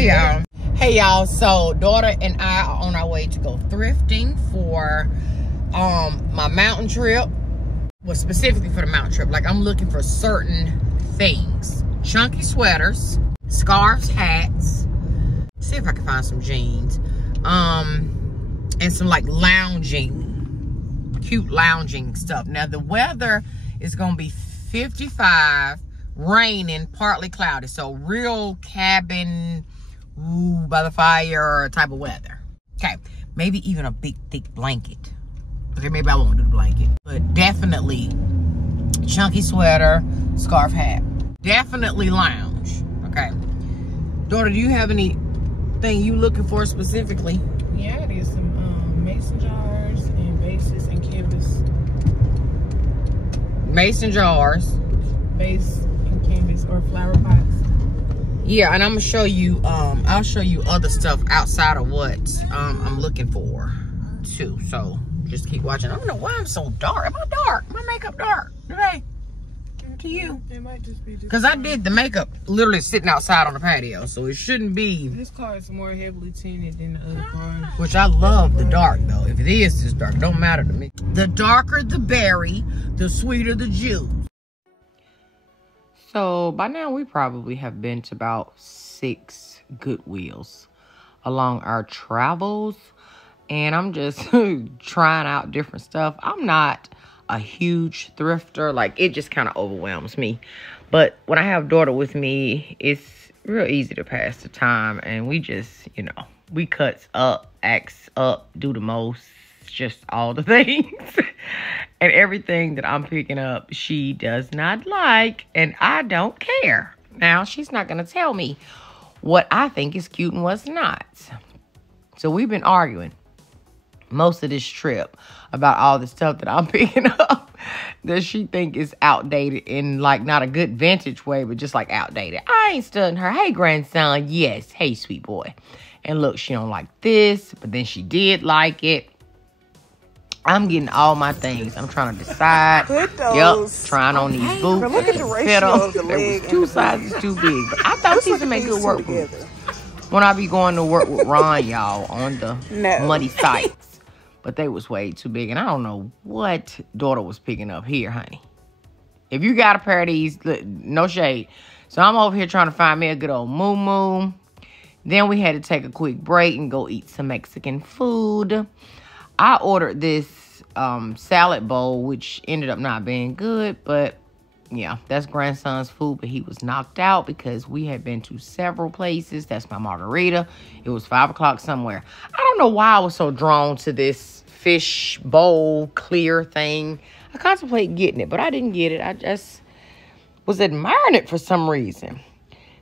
Hey y'all, so daughter and I are on our way to go thrifting for my mountain trip. Well, specifically for the mountain trip. Like, I'm looking for certain things. Chunky sweaters, scarves, hats. See if I can find some jeans. And some like lounging, cute lounging stuff. Now the weather is gonna be 55, raining, partly cloudy. So real cabin, by the fire type of weather. Okay, maybe even a big thick blanket. Okay, maybe I won't do the blanket, but definitely chunky sweater, scarf, hat. Definitely lounge. Okay, daughter, do you have anything you looking for specifically? Yeah, there's some mason jars and vases and canvas. Mason jars, Vase and canvas, or flower pots. yeah, and I'm gonna show you. I'll show you other stuff outside of what I'm looking for too. So just keep watching. I don't know why I'm so dark. Am I dark? My makeup dark today? To you? It might just be because I did the makeup literally sitting outside on the patio, so it shouldn't be. This car is more heavily tinted than the other cars. Which I love the dark though. If it is this dark, it don't matter to me. The darker the berry, the sweeter the juice. So by now we probably have been to about 6 Goodwills along our travels. And I'm just trying out different stuff. I'm not a huge thrifter. Like, it just kind of overwhelms me. But when I have daughter with me, it's real easy to pass the time. And we just, you know, we cuts up, acts up, do the most, just all the things. And everything that I'm picking up, she does not like, and I don't care. Now, she's not going to tell me what I think is cute and what's not. So we've been arguing most of this trip about all the stuff that I'm picking up that she think is outdated in, like, not a good vintage way, but just, like, outdated. I ain't studying her. Hey, grandson. Yes. Hey, sweet boy. And look, she don't like this, but then she did like it. I'm getting all my things. I'm trying to decide. Yep, trying on these boots. Look at the ratio of the leg. There was 2 sizes too big. But I thought these would make good work boots. When I be going to work with Ron, y'all, on the muddy sites. But they was way too big. And I don't know what daughter was picking up here, honey. If you got a pair of these, no shade. So I'm over here trying to find me a good old moo-moo. Then we had to take a quick break and go eat some Mexican food. I ordered this salad bowl, which ended up not being good. But, yeah, that's grandson's food. But he was knocked out because we had been to several places. That's my margarita. It was 5 o'clock somewhere. I don't know why I was so drawn to this fish bowl clear thing. I contemplated getting it, but I didn't get it. I just was admiring it for some reason.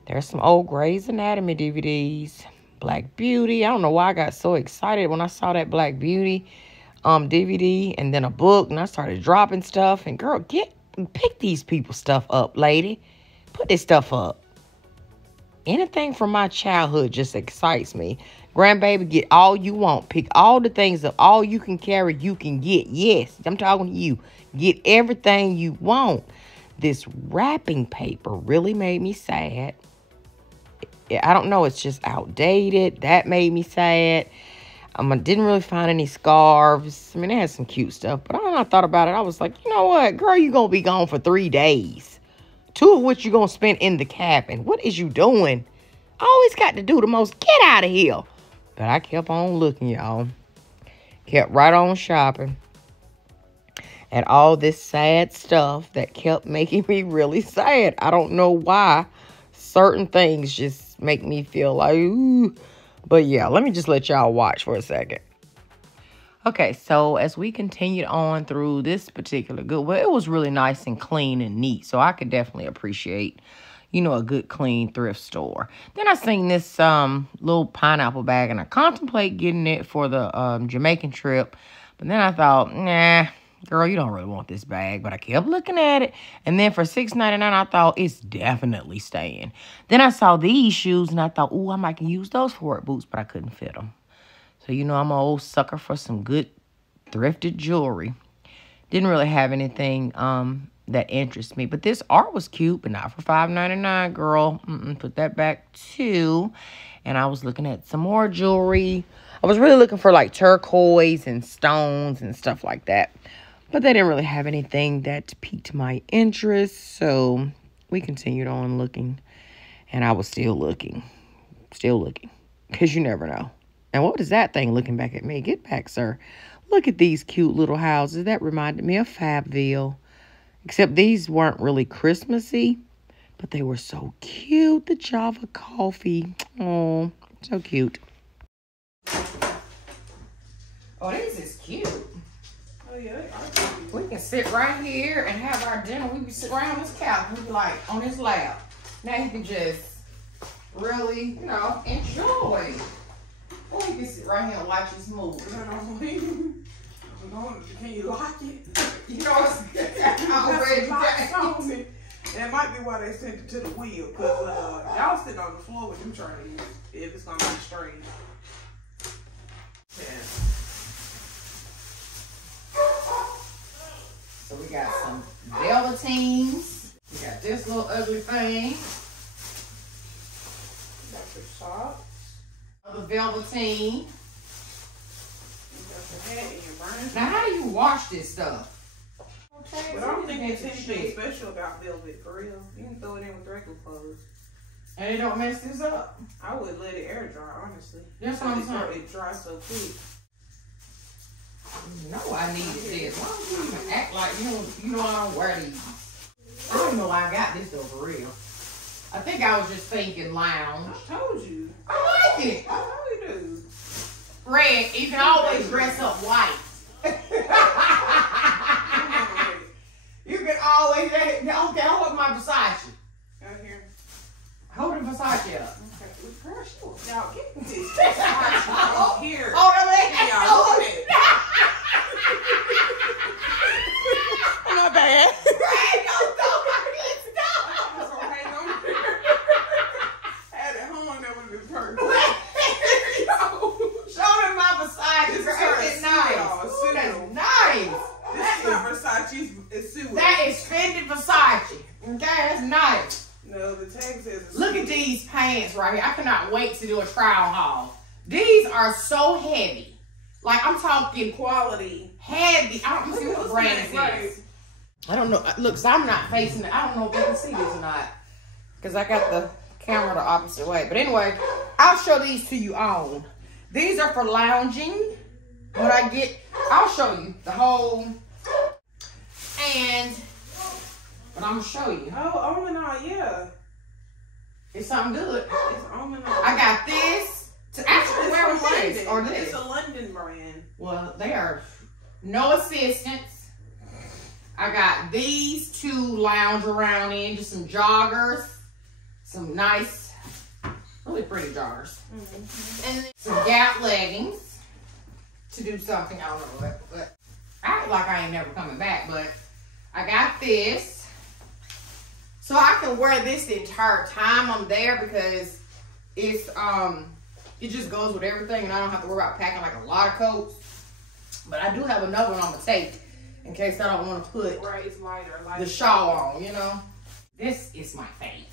There's some old Grey's Anatomy DVDs. Black Beauty. I don't know why I got so excited when I saw that Black Beauty DVD, and then a book, and I started dropping stuff. And girl, pick these people's stuff up, lady. Put this stuff up. Anything from my childhood just excites me. Grandbaby, get all you want. Pick all the things up. All you can carry, you can get. Yes, I'm talking to you. Get everything you want. This wrapping paper really made me sad. I don't know. It's just outdated. That made me sad. I didn't really find any scarves. I mean, they had some cute stuff. But I thought about it. I was like, you know what? Girl, you're going to be gone for 3 days. 2 of which you're going to spend in the cabin. What is you doing? I always got to do the most. Get out of here. But I kept on looking, y'all. Kept right on shopping. And all this sad stuff that kept making me really sad. I don't know why. Certain things just make me feel like, ooh. But yeah, let me just let y'all watch for a second. Okay, so as we continued on through this particular Goodwill, it was really nice and clean and neat. So I could definitely appreciate, you know, a good clean thrift store. Then I seen this little pineapple bag, and I contemplate getting it for the Jamaican trip. But then I thought, nah. Girl, you don't really want this bag. But I kept looking at it. And then for $6.99, I thought, it's definitely staying. Then I saw these shoes, and I thought, ooh, I might can use those for work boots. But I couldn't fit them. So, you know, I'm an old sucker for some good thrifted jewelry. Didn't really have anything that interests me. But this art was cute, but not for $5.99, girl. Put that back too. And I was looking at some more jewelry. I was really looking for like turquoise and stones and stuff like that. But they didn't really have anything that piqued my interest. So we continued on looking. And I was still looking. Still looking. Because you never know. And what is that thing looking back at me? Get back, sir. Look at these cute little houses. That reminded me of Fabville. Except these weren't really Christmassy. But they were so cute. The Java coffee. Oh, so cute. Oh, this is cute. Oh, yeah, they are cute. We can sit right here and have our dinner. We can sit right on this couch. We be like on this lap. Now you can just really, enjoy. Or you can sit right here and watch this movie. Can you lock it? You know what's already. That might be why they sent it to the wheel, because y'all sitting on the floor with them trying to use it, if it's going to be straight. Yeah. So we got some velveteens. We got this little ugly thing. Got your socks. Another velveteen. You got your hat and your burn. Now how do you wash this stuff? But I don't think there's anything special about velvet, for real. You can throw it in with regular clothes. And it don't mess this up? I would let it air dry, honestly. That's what I'm saying. It dries so quick. You know I need this. Why don't you even act like you know I don't wear these? I don't know why I got this though, for real. I think I was just thinking lounge. I told you. I like it. I know you do. Red, you can always dress up white. You can always, okay, hold up my Versace. Out here. Hold the Versace up. Okay, girl, y'all get this Versace here. Oh, really? Y'all look at it. My bad. Red, don't stop. I was gonna hang on there. Had it hung, that would have been perfect. Show them my Versace. This is It's nice. Ooh, that's nice. This is not Versace's, it's Sue. That is Fendi Versace. Okay, that's nice. No, the tag says it's Look at these pants right here. I cannot wait to do a trial haul. These are so heavy. Like, I'm talking quality. heavy. I don't see what the brand is. Right. I don't know. Look, so I'm not facing it. I don't know if you can see this or not. Because I got the camera the opposite way. But anyway, I'll show these to you on. These are for lounging. When I get, I'll show you the whole. But I'm going to show you. Oh, Omanal, yeah. It's something good. It's Omanal. I got this to actually wear with this or this. It's a London brand. Well, they are no assistance. I got these to lounge around in, just some joggers, some nice, really pretty joggers, and then some Gap leggings to do something. I don't know what, but I act like I ain't never coming back. But I got this. So I can wear this the entire time I'm there because it's it just goes with everything and I don't have to worry about packing like a lot of coats. But I do have another one I'm gonna take in case I don't want to put it's lighter, the shawl on, you know. This is my fave.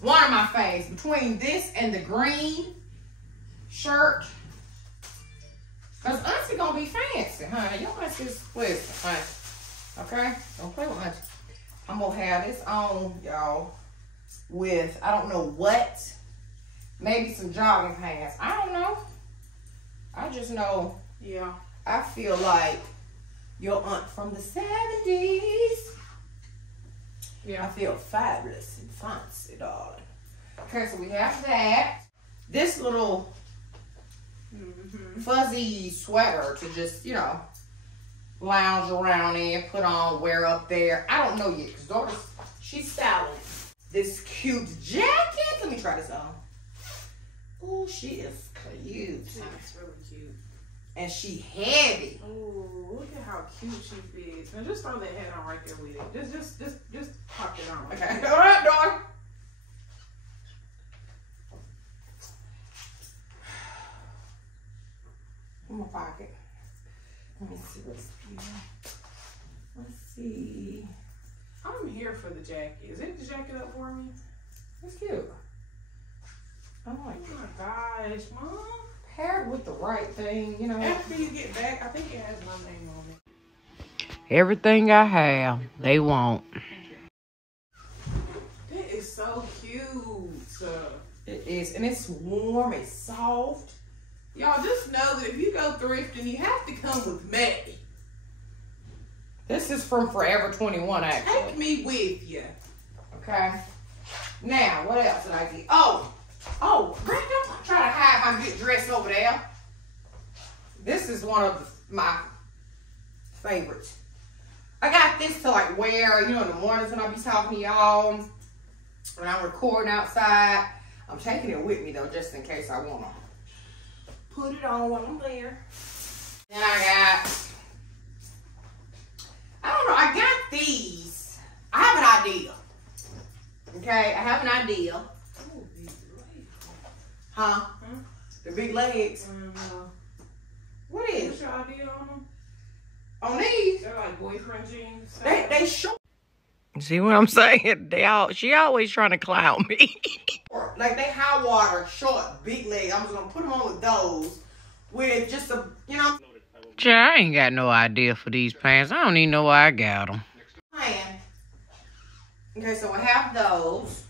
One of my faves. Between this and the green shirt. Because Auntie gonna be fancy, honey. Your Auntie's with honey. Okay? Don't play with Auntie. I'm gonna have this on, y'all, with, I don't know what, maybe some jogging pants. I don't know. I just know, yeah. I feel like your aunt from the 70s. Yeah. I feel fabulous and fancy, darling. Okay, so we have that. This little fuzzy sweater to just, you know, lounge around in, put on, wear up there. I don't know yet, because daughter's, she's styling this cute jacket. Let me try this on. Oh, she is cute. It's really cute. And she heavy. Oh, look at how cute she fits. Now just throw that hat on right there with it. Just pop it on. Okay, all right, daughter. In my pocket. Let me see what's here. Let's see. I'm here for the jacket. Is it the jacket up for me? It's cute. I like it. Oh my gosh, Mom. Paired with the right thing, you know. After you get back, I think it has my name on it. Everything I have, they want. That is so cute. It is, and it's warm, it's soft. Y'all just know that if you go thrifting, you have to come with me. This is from Forever 21, actually. Take me with you. Okay. Now, what else did I get? Oh, Greg, don't try to hide my good dress over there. This is one of my favorites. I got this to like wear, you know, in the mornings when I be talking to y'all, when I'm recording outside. I'm taking it with me though, just in case I wanna put it on while I'm there. Then I got these. I have an idea. Okay, I have an idea. Huh? The big legs. What is? What's your idea on them? On these? They're like boyfriend jeans. They short. See what I'm saying? She always trying to clown me. Like they high water, short, big leg. I'm just gonna put them on with those, with just a, you know. I ain't got no idea for these pants. I don't even know why I got them. Okay, so I have those.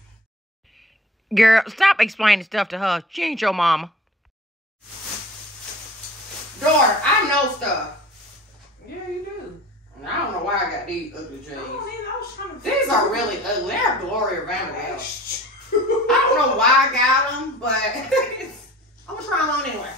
Girl, stop explaining stuff to her. She ain't your mama. Daughter, I know stuff. Yeah, you do. I don't know why I got these ugly jeans. I was trying to These are really ugly. They're Gloria Vanderbilt. I don't know why I got them, but I'm gonna try them on anyway.